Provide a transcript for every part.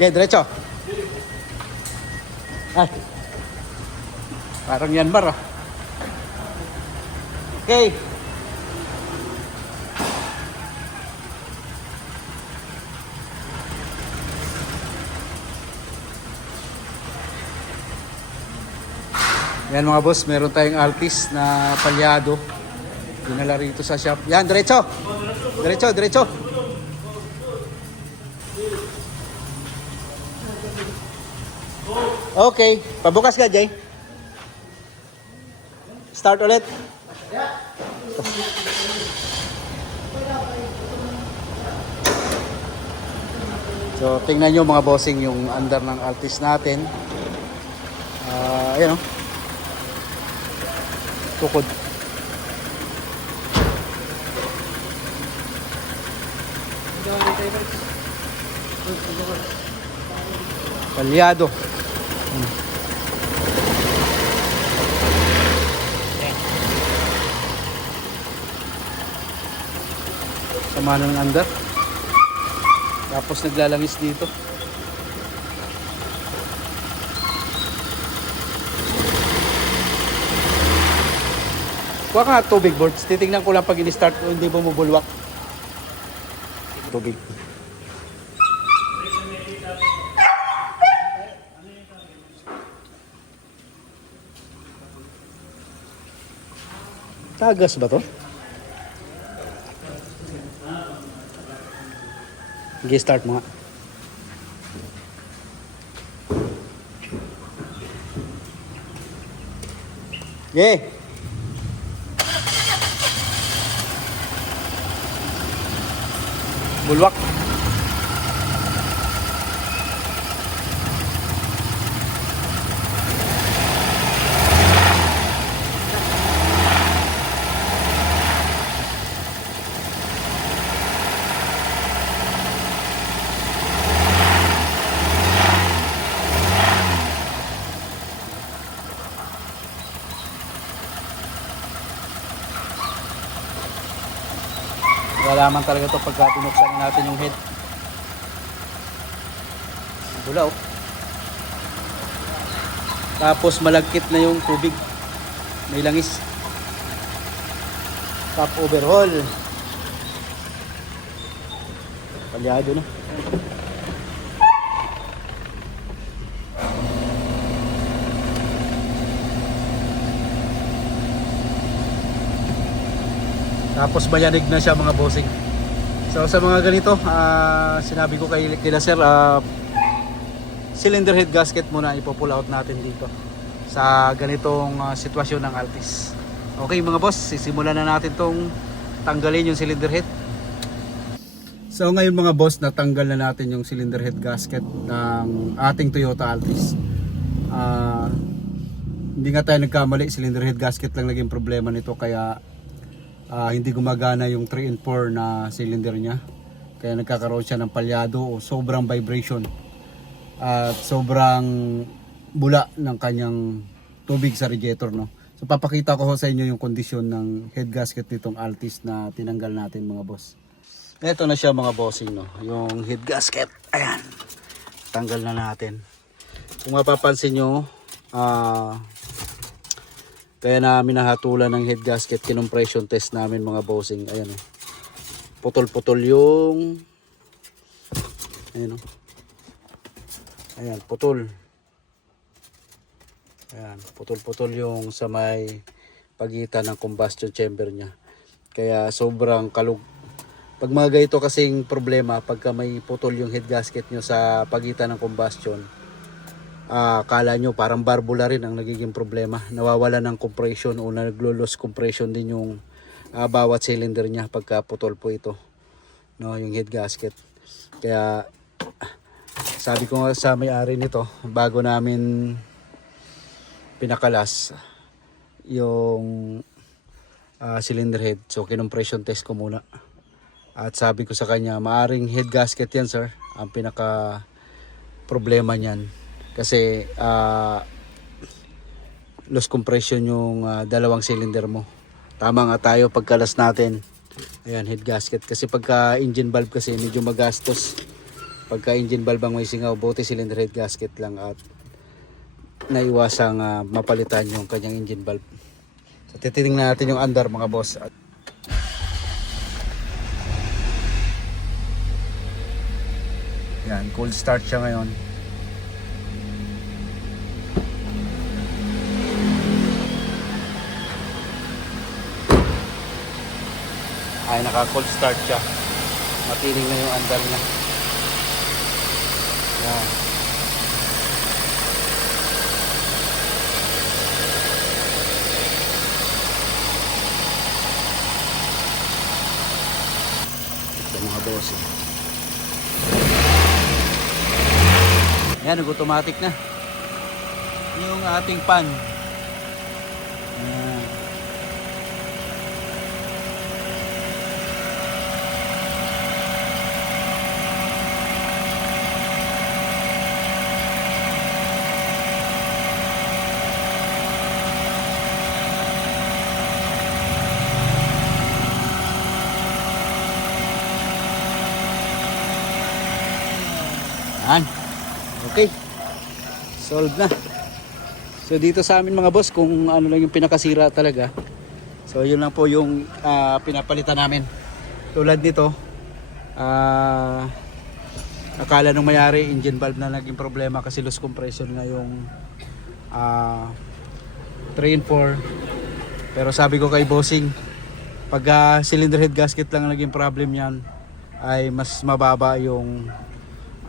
Okay, diretso. Ay. Parang Yanmar ah. Okay. Yan mga boss, meron tayong Altis na palyado. Dinala rito sa shop. Yan, diretso. Diretso, diretso. Okay, pabukas ka, Jay. Start ulit. So, tingnan nyo mga bossing yung under ng Altis natin. Ayan o. Tukod. Palyado. Sama ng under. Tapos naglalangis dito. Kuha ka tubig boards. Titingnan ko lang pag in-start kung hindi bumubulwak. Tubig. Tagas ba to? Sige, start mo nga. Yeah. Bulwak. Lalaman talaga ito pagka binuksan natin yung head. Bulaw. Tapos malagkit na yung tubig. May langis. Top overhaul. Palyado na. Tapos mayanig na siya mga bossing. So sa mga ganito, sinabi ko kila sir, cylinder head gasket muna ipo-pull out natin dito sa ganitong sitwasyon ng Altis. Okay mga boss, sisimulan na natin tong tanggalin yung cylinder head. So ngayon mga boss, natanggal na natin yung cylinder head gasket ng ating Toyota Altis. Hindi nga tayo nagkamali, cylinder head gasket lang naging problema nito, kaya hindi gumagana yung 3 and 4 na cylinder niya. Kaya nagkakaroon siya ng palyado o sobrang vibration at sobrang bula ng kanyang tubig sa radiator, no? So papakita ko sa inyo yung kondisyon ng head gasket nitong Altis na tinanggal natin mga boss. Ito na siya mga bossing, no? Yung head gasket. Ayan. Tanggal na natin. Kung mapapansin nyo, kaya namin nahatulan ng head gasket, kinompression test namin mga bossing. Ayan o. Putol-putol yung... Ayan o. Ayan, putol. Ayan, putol-putol yung sa may pagitan ng combustion chamber niya. Kaya sobrang kalug. Pag mga ganito kasing problema, pagka may putol yung head gasket nyo sa pagitan ng combustion, kala nyo parang barbula rin ang nagiging problema. Nawawala ng compression o naglo-lose compression din yung bawat cylinder niya pagka putol po ito, no, yung head gasket. Kaya sabi ko nga sa may-ari nito, bago namin pinakalas yung cylinder head, so kinompression test ko muna. At sabi ko sa kanya, maaring head gasket yan sir, ang pinaka problema niyan. Kasi loss compression yung dalawang cylinder mo. Tama nga tayo pagkalas natin. Ayan, head gasket. Kasi pagka engine valve kasi medyo magastos. Pagka engine valve ang may singaw, buti cylinder head gasket lang at naiwasang mapalitan yung kanyang engine valve. So titingnan natin yung andar mga boss. Yan, cold start siya ngayon. Ay, naka-cold start siya. Matiling na yung andar niya. Yan. Ito mga boss. Yan, nag-automatic na. Yung ating pan. Yan. Yan. Okay. Solved na. So dito sa amin mga boss, kung ano lang yung pinakasira talaga. So yun lang po yung pinapalitan namin. Tulad nito, akala nung mayari engine valve na naging problema kasi loose compression nga yung 3 and 4. Pero sabi ko kay bossing, pag cylinder head gasket lang ang naging problem yan, ay mas mababa yung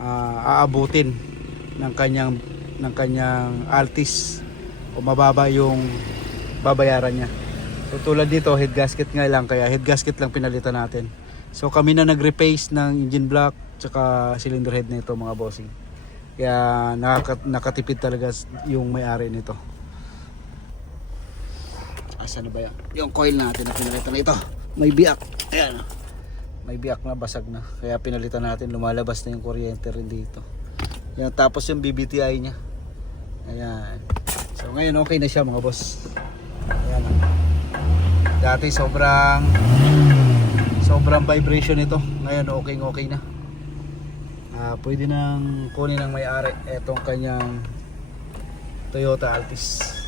aabutin ng kanyang altis, o mababa yung babayaran niya. So tulad dito, head gasket nga lang, kaya head gasket lang pinalitan natin. So kami na nag-replace ng engine block tsaka cylinder head nito mga bossing. Kaya nakatipid talaga yung may-ari nito. Asa na ba yan? Yung coil natin na pinalitan na ito, may biyak. Ayan, may biyak na, basag na, kaya pinalitan natin. Lumalabas na yung kuryente rin dito. Yan, tapos yung BBTI nya, ayan. So ngayon okay na siya mga boss. Ayan. Dati sobrang vibration ito, ngayon okay na. Pwede nang kunin ng may-ari etong kanyang Toyota Altis.